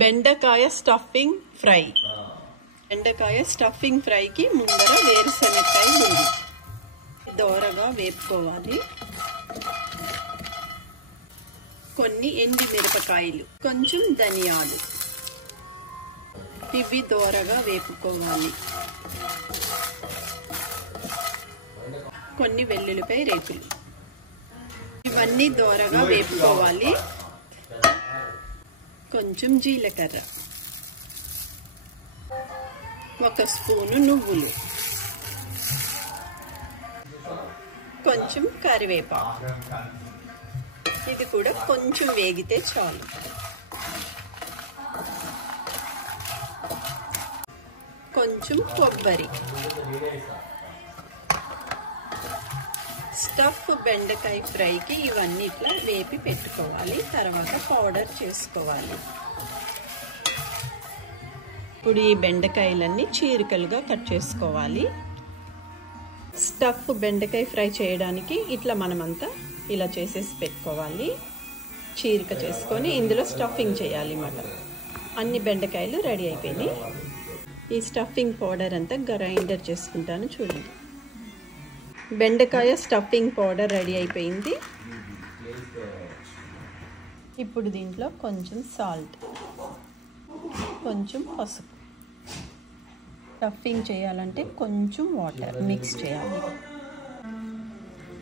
బెండకాయ stuffing fry. బెండకాయ stuffing ఫ్రైకి ముందర వేరుశనగకాయ గుండు దోరగా వేపుకోవాలి. కొన్ని ఎండి మిరపకాయలు, కొంచెం ధనియాలు, ఇవి దోరగా వేపుకోవాలి. కొన్ని వెల్లుల్లిపాయ రేకులు, ఇవన్నీ దోరగా వేపుకోవాలి. కొంచెం జీలకర్ర, 1 స్పూను నువ్వులు, కొంచెం కరివేపాకు, ఇది కూడా కొంచెం వేగితే చాలు. కొంచెం కొబ్బరి. స్టఫ్ బెండకాయ ఫ్రైకి ఇవన్నీ ఇట్లా వేపి పెట్టుకోవాలి. తర్వాత పౌడర్ చేసుకోవాలి. ఇప్పుడు ఈ బెండకాయలన్నీ చీరికలుగా కట్ చేసుకోవాలి. స్టఫ్ బెండకాయ ఫ్రై చేయడానికి ఇట్లా మనమంతా ఇలా చేసేసి పెట్టుకోవాలి. చీరిక చేసుకొని ఇందులో స్టఫింగ్ చేయాలి అన్నమాట. అన్ని బెండకాయలు రెడీ అయిపోయినాయి. ఈ స్టఫింగ్ పౌడర్ అంతా గ్రైండర్ చేసుకుంటాను చూడండి. బెండకాయ స్టఫింగ్ పౌడర్ రెడీ అయిపోయింది. ఇప్పుడు దీంట్లో కొంచెం సాల్ట్, కొంచెం పసుపు. స్టఫింగ్ చేయాలంటే కొంచెం వాటర్ మిక్స్ చేయాలి.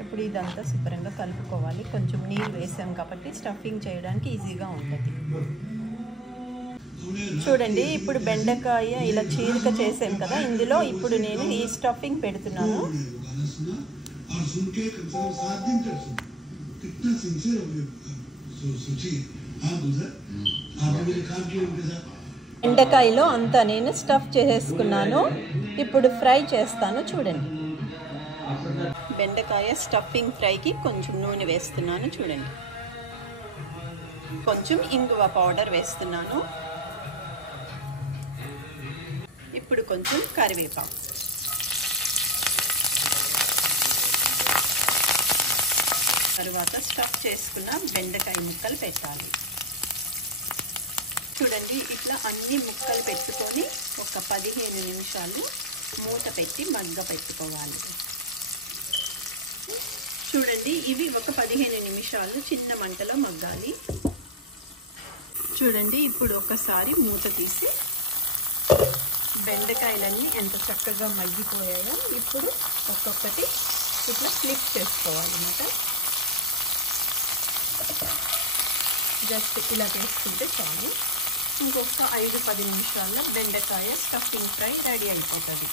ఇప్పుడు ఇదంతా శుభ్రంగా కలుపుకోవాలి. కొంచెం నీళ్ళు వేసాం కాబట్టి స్టఫింగ్ చేయడానికి ఈజీగా ఉంటుంది. చూడండి, ఇప్పుడు బెండకాయ ఇలా చీరిక చేసాం కదా, ఇందులో ఇప్పుడు నేను ఈ స్టఫింగ్ పెడుతున్నాను. బెండకాయలో అంతా నేను స్టఫ్ చేసేసుకున్నాను. ఇప్పుడు ఫ్రై చేస్తాను చూడండి. బెండకాయ స్టఫింగ్ ఫ్రైకి కొంచెం నూనె వేస్తున్నాను చూడండి. కొంచెం ఇంగువ పౌడర్ వేస్తున్నాను. ఇప్పుడు కొంచెం కరివేపాకు, తరువాత స్టఫ్ చేసుకున్న బెండకాయ ముక్కలు పెట్టాలి. చూడండి, ఇట్లా అన్ని ముక్కలు పెట్టుకొని ఒక 15 నిమిషాలు మూత పెట్టి మగ్గ పెట్టుకోవాలి. చూడండి, ఇవి ఒక 15 నిమిషాలు చిన్న మంటలో మగ్గాలి. చూడండి, ఇప్పుడు ఒకసారి మూత తీసి బెండకాయలన్నీ ఎంత చక్కగా మగ్గిపోయాయో ఇప్పుడు ఒక్కొక్కటి ఇట్లా ఫ్లిప్ చేసుకోవాలన్నమాట. జస్ట్ ఇలా చేసుకుంటే చాలు. ఇంకొక 5-10 నిమిషాల్లో బెండకాయ స్టఫింగ్ ఫ్రై రెడీ అయిపోతుంది.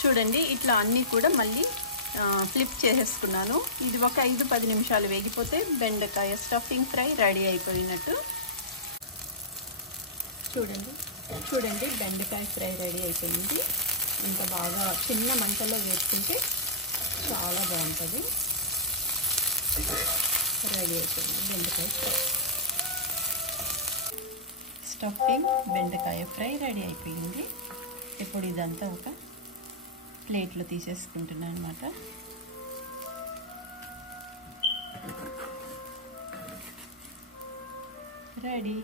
చూడండి, ఇట్లా అన్నీ కూడా మళ్ళీ ఫ్లిప్ చేసేసుకున్నాను. ఇది ఒక 5-10 నిమిషాలు వేగిపోతే బెండకాయ స్టఫింగ్ ఫ్రై రెడీ అయిపోయినట్టు. చూడండి బెండకాయ ఫ్రై రెడీ అయిపోయింది. ఇంత బాగా చిన్న మంటలో వేసుకుంటే చాలా బాగుంటుంది. రెడీ అయిపోయింది బెండకాయ ఫ్రై. స్టఫింగ్ బెండకాయ ఫ్రై రెడీ అయిపోయింది. ఇప్పుడు ఇదంతా ఒక ప్లేట్లో తీసేసుకుంటున్నాను అన్నమాట. రెడీ.